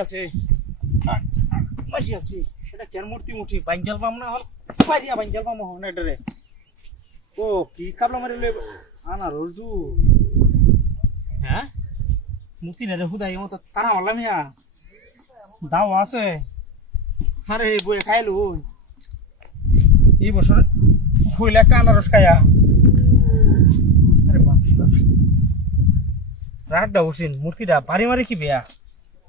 আছে বাজি আছে এটা কেন মূর্তি মুঠি বাঞ্জাল পাম না হল পাইয়া বাঞ্জাল পাম হন এডরে ও কি কাবলা মারিলে আনা রোজু হ্যাঁ মূর্তি না দেখু দাই মত তারা হলাম ইয়া দাও আছে আরে বই খাইলু এই বছর হইলে একটা আনারস খায়া আরে বাপ রাতটা উঠিন মূর্তিটা বাড়ি মারে কি বেয়া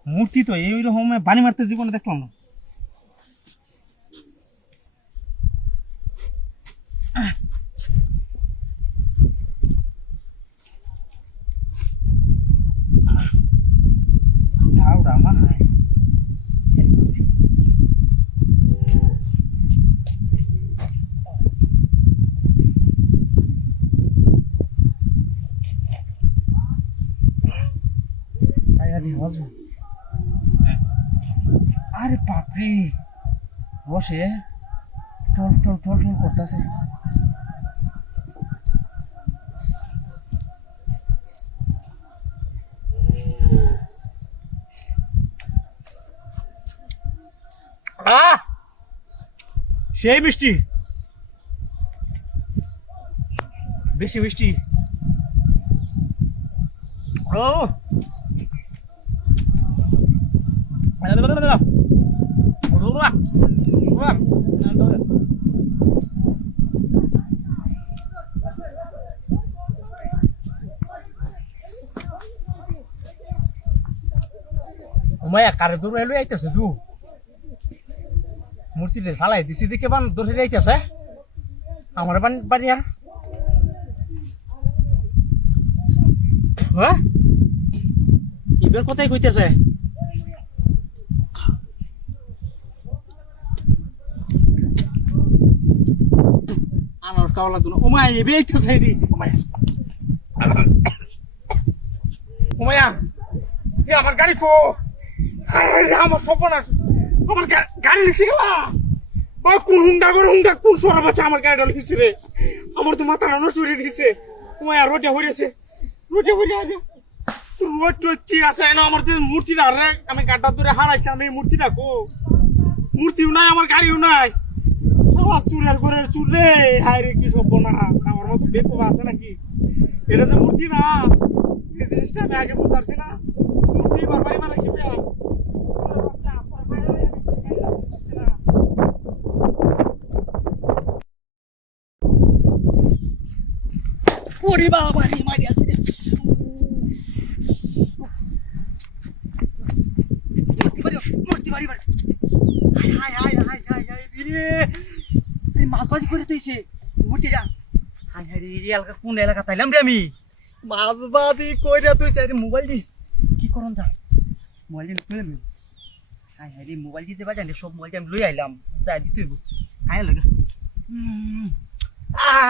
মূর্তি তো এইরকম বাড়ি মারতে জীবনে দেখলাম না দাও রামা আরে বাপরে বসে টল টল টল টল করতেছে সেই মিষ্টি বেশি মিষ্টি ও মায়া কারে দূর এলো আইতেছে তু মূর্তি ফালাই দিছি দেখে বান দূরে আইতেছে আমার বান বাড়িয়া হ্যাঁ এবার কোথায় কইতেছে আনারস খাওয়া লাগতো না ওমায়া এবে আইতেছে রে ওমায়া এ আমার গাড়ি কো আমার সপন আমার গাড়ি লিখে গেলা কোন হুন্ডা কোন সরা বাচ্চা আমার গাড়িটা লিখেছে রে আমার তো মাথা নষ্ট করে দিছে ওমায়া রোডে হইছে রোডে হইলে আগে তোর রোড টোড কি আছে না আমার তো মূর্তিটা রে আমি গাড়িটা ধরে হারাইছিলাম এই মূর্তিটা কো মূর্তিও নাই আমার গাড়িও নাই সব চুরের ঘরের চুর রে হায় রে কি সব না আমার মতো বেকুব আছে নাকি এটা যে মূর্তি না এই জিনিসটা আমি আগে বুঝতে পারছি না মূর্তি বারবারই মানে কি ওরে বাবা রে মারি আছে রে মূর্তি বাড়ি বাড়ি high high high high high রে এই মাছবাজি করে তুইছে মূর্তিটা হাই হাই রে এলাকা কোন এলাকা তাইলাম রে আমি মাছবাজি কইরা তুইছে রে মোবাইল দি কি করন যা মোবাইল দি তুই হাই হাই রে মোবাইল দি যে বাজানে সব মোবাইল আমি লই আইলাম যা দিতে হইব হাই লাগা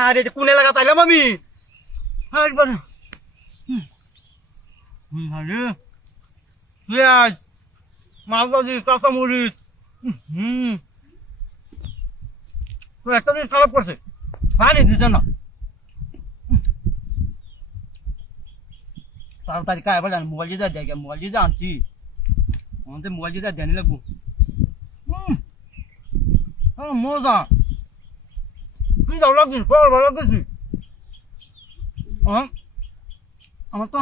আরে কোন এলাকা তাইলাম আমি হাই বারে আরে পেঁয়াজ মাছবাজি কাঁচা মরিচ একটা দিন খারাপ করছে পানি দিছে না তাড়াতাড়ি কায় বলে মোবাইল দিয়ে দেখে মোবাইল দিয়ে আনছি আমাদের মোবাইল দিয়ে জানি লাগবো মজা তুই যাও লাগছিস ভালো লাগতেছি আমার তো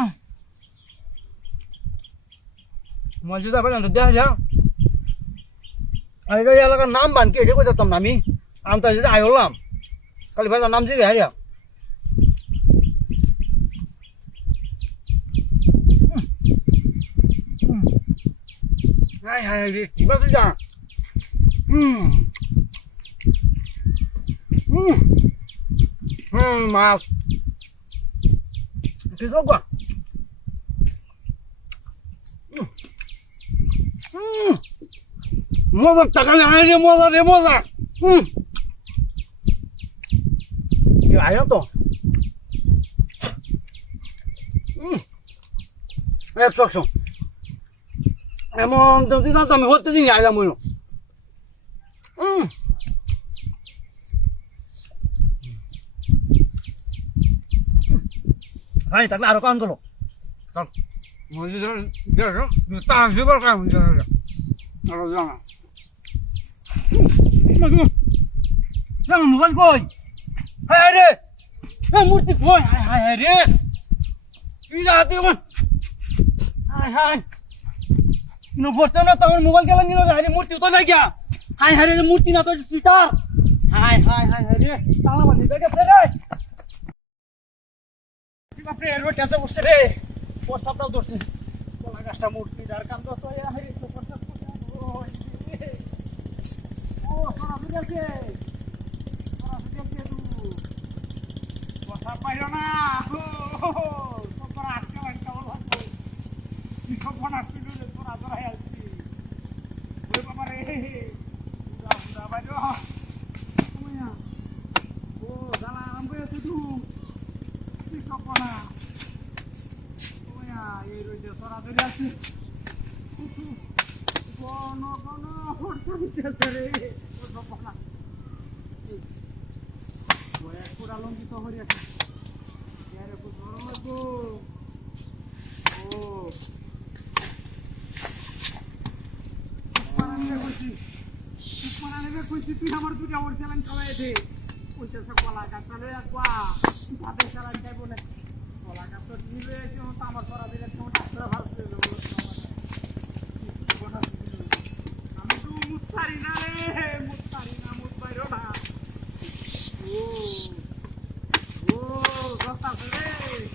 মোবাইল দিয়ে দেখা যা এই এলাকার নাম বানকে এটা কোথাতাম না আমি তাই যদি আই হলাম কালী ভাইজার নাম দিয়ে হ্যাঁ হাই হাই রে কি বাসে যা মাছ কিছু গা মজা টাকা নেই রে মজা আয় তো একশো এমন যদি না তো আমি হতে দিন আইলাম ওই তাহলে আরো কান করো তার জীবন কাম জানা মোবাইল কই হায় রে মূর্তি কই হায় হায় রে তুই হাতে হায় হায় কিন্তু বসছে না তো আমার মোবাইল গেল নিল রে মূর্তি তো না গিয়া হায় হায় রে মূর্তি না তো সিটার হায় হায় হায় হায় রে তালা বান্ধি গেছে রে বাপরে এর কাছে বসছে রে হোয়াটসঅ্যাপটাও ধরছে কলা গাছটা মূর্তি যার কান্দ তো হোয়াটসঅ্যাপ ও সরাসরি আছে কথা পাইল না সব আজকে একটা ভাববো কি সব বানাচ্ছিল রে তোরা ধরাই আসছি ওরে বাবা রে বুঝা বুঝা বাইর ও জানা আরম্ভ হয়েছে তুই সব বানা এই রয়েছে সরাসরি আছে কোন কোন হরতা দিতেছে রে সব বানা পুরা লঙ্কিত হয়ে আছে यार को छोड़ो को ओ সুপারানে কইছি তুই আমার দুটা ওর চ্যালেঞ্জ খাওয়াই দে কইতে সব কলা গাছ লয়ে আকবা ভাবে চ্যালেঞ্জ খাইবো না কলা গাছ তো নিবে এসে তো আমার করা দিলে তো ডাক্তার ভাবতে যাবো আমি তো মুস্তারি না রে মুস্তারি না মুস্তারিও না ও Gota Feliz!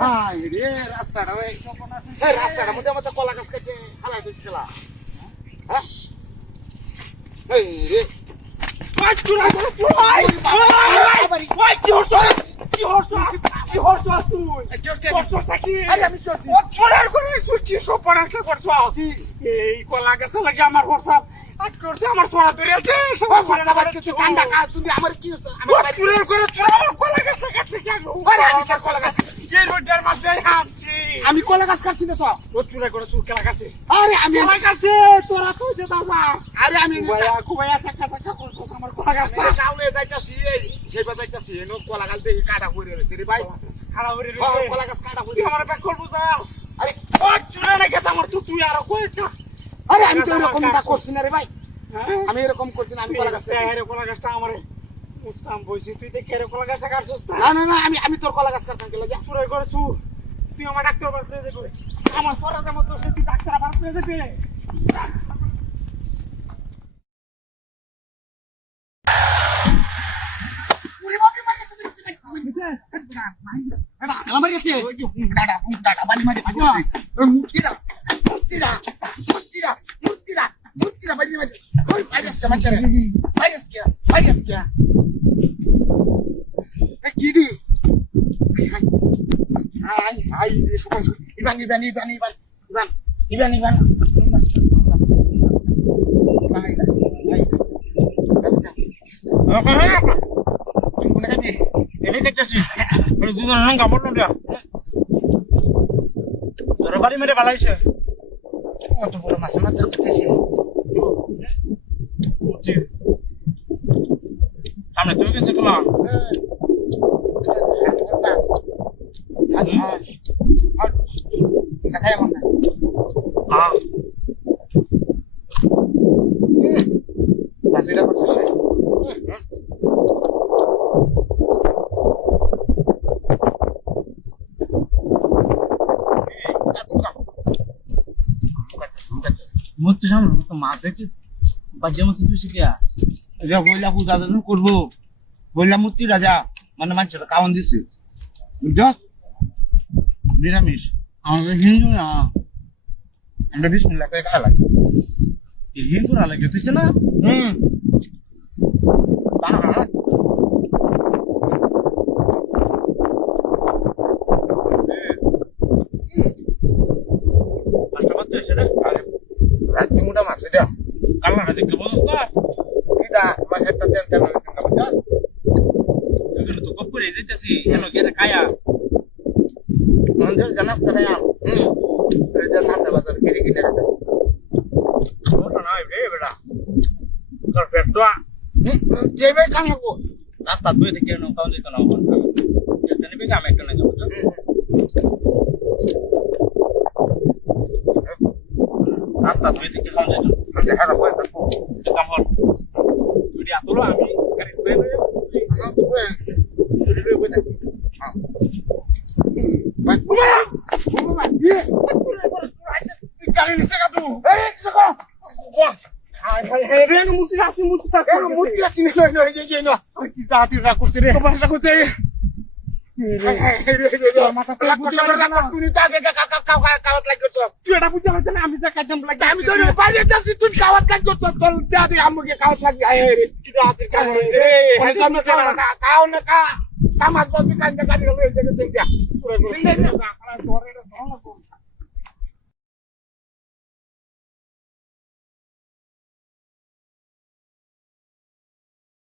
হায় রে রাস্তাটা ওই রাস্তাটার মধ্যে আমাদের কলা গাছ কেটে হালাই দিচ্ছিল হ্যাঁ এই রে এই কলা গাছে লাগে আমার হোয়াটসঅ্যাপ আট করছে আমার সরা ধরে আছে সবাই কিছু কান্দা কা তুমি আমার কি চুরের করে চুরা আমার কলা গাছ কাটতে কেন আমি তার কলা গাছ এই রোডটার মধ্যে হাঁটছি আমি কলা গাছ কাটছি না তো ও চুরা করে চুর কেলা কাটছে আরে আমি কলা কাটছে তোরা তো যে বাবা আরে আমি কুবাইয়া সাকা সাকা করছস আমার কলা গাছটা কাউলে যাইতাছি সেইবা যাইতাছি এনো কলা গাছ দেখি কাটা হইরে রইছে রে ভাই খারাপ হয়ে কলা গাছ কাটা তুই হইরে আমার ব্যাগ করবো যাস আরে ও চুরা না গেছে আমার তুই আরো কয়েকটা আরে আমি তো এরকমটা করছি না রে ভাই আমি এরকম করছি না আমি কলা গাছ কলা গাছটা আমার মুস্তাম বইছি তুই দেখে কলা গাছটা কাটছস না না না আমি তোর কলা গাছ কাটতাম গেলে যা চুরাই করে চুর তুই আমার ডাক্তার বাড়তে যাবে আমার সরাতে মতো তুই ডাক্তার বাড়তে যাবে আমার কাছে ওই যে দাদা বালি মাঝে ওই মুক্তিরা বালি মাঝে ওই পাইয়াস মাছরে পাইয়াস কে এ কিডি হাই সবাই ইবান কোন যাবি এনে দেখতেছি বলে দুজন নাম কাপড় না তোর বাড়ি মেরে পালাইছে কত বড় মাছ না ধরতেছে সামনে তুই গেছিস তোলা দেখাই আমার না হ্যাঁ বাকিটা করছে সে মূর্তি সামনে তো মাছ দেখছি বাজে মতো তুই শিখিয়া বইলা পূজা যখন করবো বইলা মূর্তি রাজা মানে মানুষের কাউন দিচ্ছে বুঝছস নিরামিষ আমাদের হিন্দু না আমরা বিসমিল্লাহ কয়ে খাওয়া লাগে হিন্দুরা লাগে তুইছে না রাষ্ট্রপতি হয়েছে রে রাত্রি মোটা মাছ এটা কালারটা দেখলে বুঝছ না এটা মাছের টা দেন কেন বুঝছস এগুলো তো কপুরে যেতেছি কেন গেলে খায়া জানাস তো খাই এটা সামনে বাজার সমস্যা নাই রে বেটা তোর পেটটা যেবে কাম লাগবো রাস্তা দুই থেকে কাউন যেত না যেতে নেবে আমি একটা না যাবো রাস্তা দুই থেকে কাউন যেত দেখা যাবো দেখো কাম হল যদি আতলো আমি গাড়ি স্প্রে করে গাড়ি নিচে কাটু মূর্তি আছে তাড়াতাড়ি রাগ করছে রে রাগ করছে তুই এটা বুঝতে পারছি না আমি যা কাজম লাগে আমি তো বাইরে যাচ্ছি তুই খাওয়াত কাজ করছ তোর দাদি আমাকে খাওয়াত লাগি রে রাতে কাজ হইছে রে কাম না খাও না কামাস বসে কাজ গাড়ি হয়ে গেছে